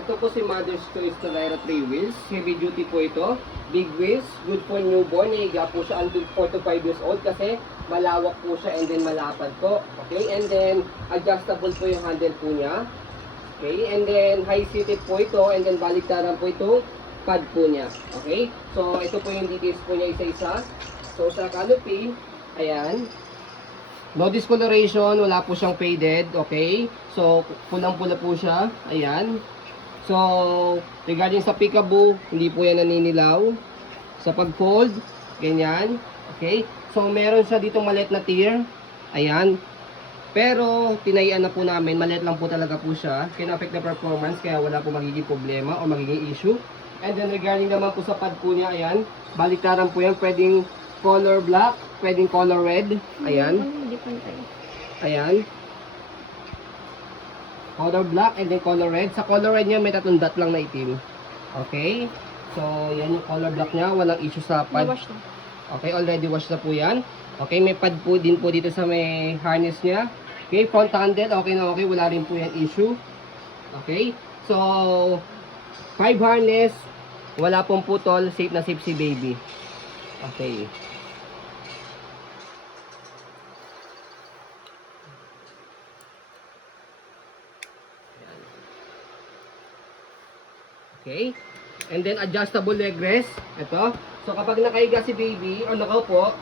Ito po si Mother's Choice na Lyra 3 wheels. Heavy duty po ito. Big wheels. Good for newborn. Nahiga po siya until 4 to 5 years old kasi malawak po siya and then malapad po. Okay, and then adjustable po yung handle po niya. Okay, and then high seated po ito and then baliktaran po ito pad po niya. Okay, so ito po yung details po niya isa-isa. So sa canopy, ayan. No discoloration, wala po siyang faded, okay? So pulang-pula po siya, ayan. So regarding sa peekaboo, hindi po yan naninilaw. Sa pag-fold, ganyan, okay? So meron siya dito maliit na tier, ayan. Pero tinayaan na po namin, maliit lang po talaga po siya. Kina-affect na performance, kaya wala po magiging problema o magiging issue. And then regarding naman po sa pad po niya, ayan, baliktaran po yan, pwedeng color black, pwedeng color red, ayan. Ayan. Color black and then color red. Sa color red niya may tatlong dot lang na itim. Okay? So, yan yung color black niya, walang issue sa pad. Okay, already washed na po yan. Okay, may pad po din po dito sa may harness niya. Okay, front handle, okay na okay, wala rin po yan issue. Okay, so 5 harness, wala pong putol, safe na safe si baby. Okay. Okay, and then adjustable leg rest. Ito, so kapag nakahiga si baby o nakaupo,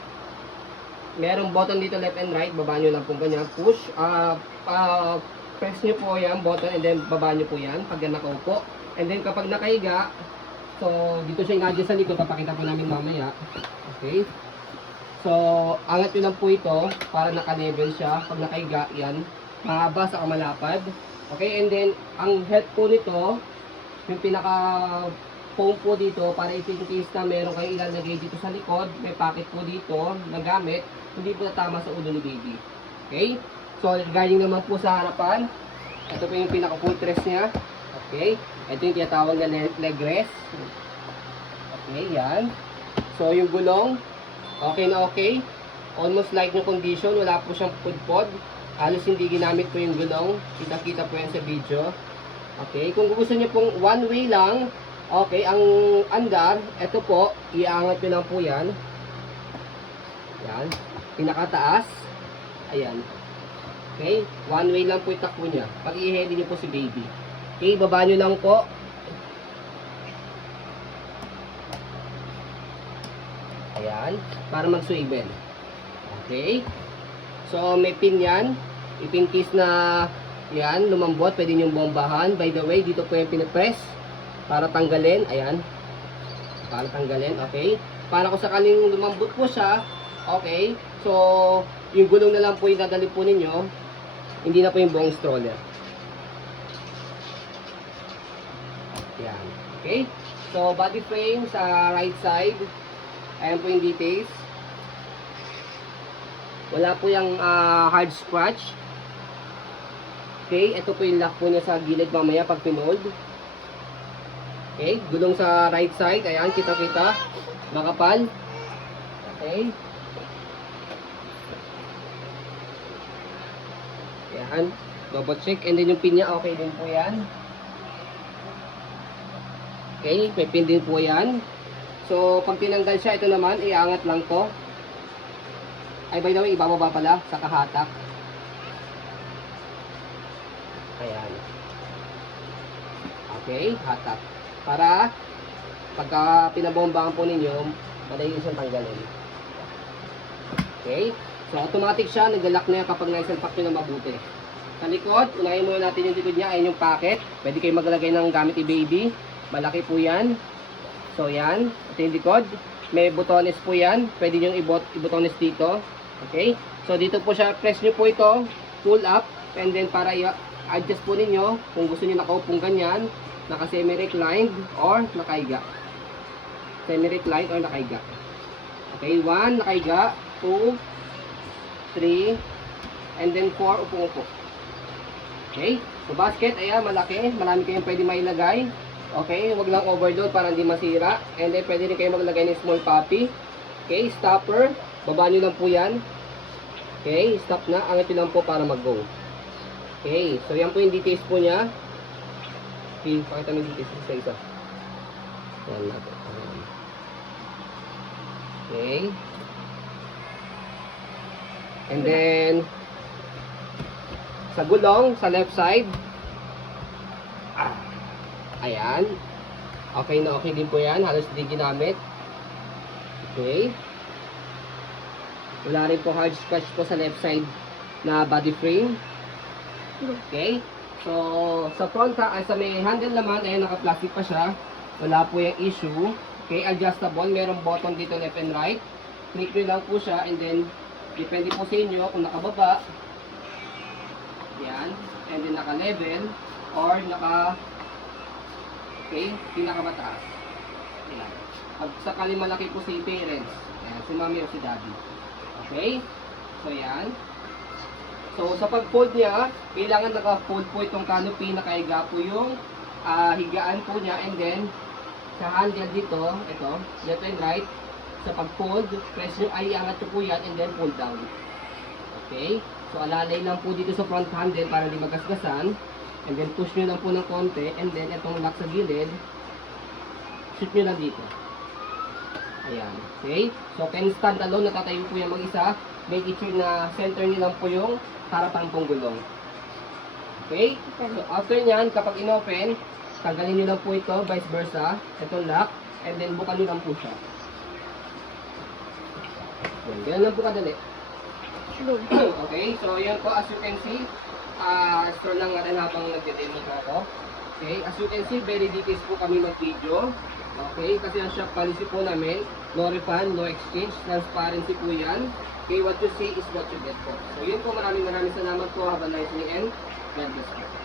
merong button dito left and right, baba nyo lang po ganyan, push, press nyo po yan, button, and then baba nyo po yan pag nakaupo. And then kapag nakahiga, so dito siya i-adjust sa likod, papakita po namin mamaya. Okay, so angat nyo lang po ito para naka-level siya. Pag nakahiga, yan, mahaba sa malapad. Okay, and then ang head po nito, yung pinaka foam po dito, para in case na meron kayong ilalagay dito sa likod, may pocket po dito na gamit, hindi po natama sa ulo ni baby. Okay? So, regarding naman po sa harapan, ito po yung pinaka full rest niya. Okay? Ito yung tinatawag na leg rest. Okay, yan. So, yung gulong, okay na okay. Almost like yung condition, wala po siyang pudpod. Halos hindi ginamit po yung gulong. Kita-kita po yan sa video. Okay, kung gusto niyo pong one way lang, okay, ang andar, ito po, iangat nyo lang po yan. Yan, pinakataas. Ayan. Okay, one way lang po yung takbo niya. Pag i-heady niyo po si baby. Okay, baba nyo lang po. Ayan, para mag-swivel. Okay. So, may pin yan. Ipin case na yan, lumambot, pwede nyo bombahan. By the way, dito po yung pinapress para tanggalin. Ayan. Para tanggalin, okay. Para kung sakaling lumambot po siya, okay. So, yung gulong na lang po yung dadali po ninyo. Hindi na po yung buong stroller. Ayan. Okay. So, body frame sa right side. Ayan po yung details. Wala po yung hard scratch. Okay, ito po yung lock po niya sa gilid mamaya pag pinold. Okay, gulong sa right side. Ayan, kita-kita. Makapal. Okay. Ayan, double check. And then yung pin niya, okay din po yan. Okay, may pin din po yan. So, pag tinanggal siya, ito naman, iangat lang to. Ay, by the way, ibababa pala sa kahatak. Ayan. Okay, hatak. Para pagka pinabombahan po ninyo, madali siyang tanggalin. Okay. So, automatic siya. Nag-lock na yan kapag naisalpak nyo na mabuti. Sa likod, unahin muna natin yung likod niya. Ayan yung pocket. Pwede kayo maglagay ng gamit i-baby. Malaki po yan. So, yan. Ito yung likod. May butones po yan. Pwede nyo i-butones dito. Okay. So, dito po siya. Press nyo po ito. Pull up. And then, para adjust po ninyo kung gusto niyo nakaupong ganyan, naka semi-reclined or nakahiga. Semi-reclined or nakahiga. Okay, 1 nakahiga, 2, 3, and then 4 upong-upo. Okay, so basket, ayan, malaki, marami kayong pwede mailagay. Okay, wag lang overload para hindi masira. And then pwede rin kayo maglagay ng small puppy. Okay, stopper, baba nyo lang po yan. Okay, stop na, angat nyo lang po para mag-go. Okay, so yan po yung details po niya. Okay, pakita mo dito isa-isa. Ayan natin. Ayan. Okay. And then, sa gulong, sa left side. Ayan. Okay na okay din po yan. Halos di ginamit. Okay. Wala rin po hard scratch po sa left side na body frame. Okay. So, sa front, sa may handle naman, ayan, naka-plastic pa siya. Wala po yung issue. Okay, adjustable. Merong button dito left and right. Click nyo lang po siya and then, depende po sa inyo kung nakababa. Yan. And then naka-level or okay, pinakamataas. Yan. Pag sakali malaki po si parents, yan, si mommy o si daddy. Okay? So yan. So sa pag-fold niya, kailangan naka-fold po itong canopy, nakahiga po yung higaan po niya, and then sa handle dito, ito, left and right, sa pag-fold, press nyo, ay iangat nyo po yan and then pull down. Okay? So alalay lang po dito sa front handle para di magasgasan. And then push nyo lang po ng konti. And then itong lock sa gilid, shoot nyo lang dito. Ayan. Okay? So can stand alone, natatayo po yan mag-isa. Make sure na center nyo lang po yung harapan pong gulong. Okay? So after nyan, kapag inopen, tanggalin nyo lang po ito, vice versa. Itong lock. And then bukan nyo lang po siya. Yan. Ganyan lang po kadali. Okay, so yan po, as you can see, store lang natin habang nagde-demo po ako. Okay, as you can see, very details po kami mag-video. Okay, kasi ang shop policy po namin, no refund, no exchange, transparency po yan. Okay, what you see is what you get po. So yun po, maraming salamat po. Have a nice day and God bless po.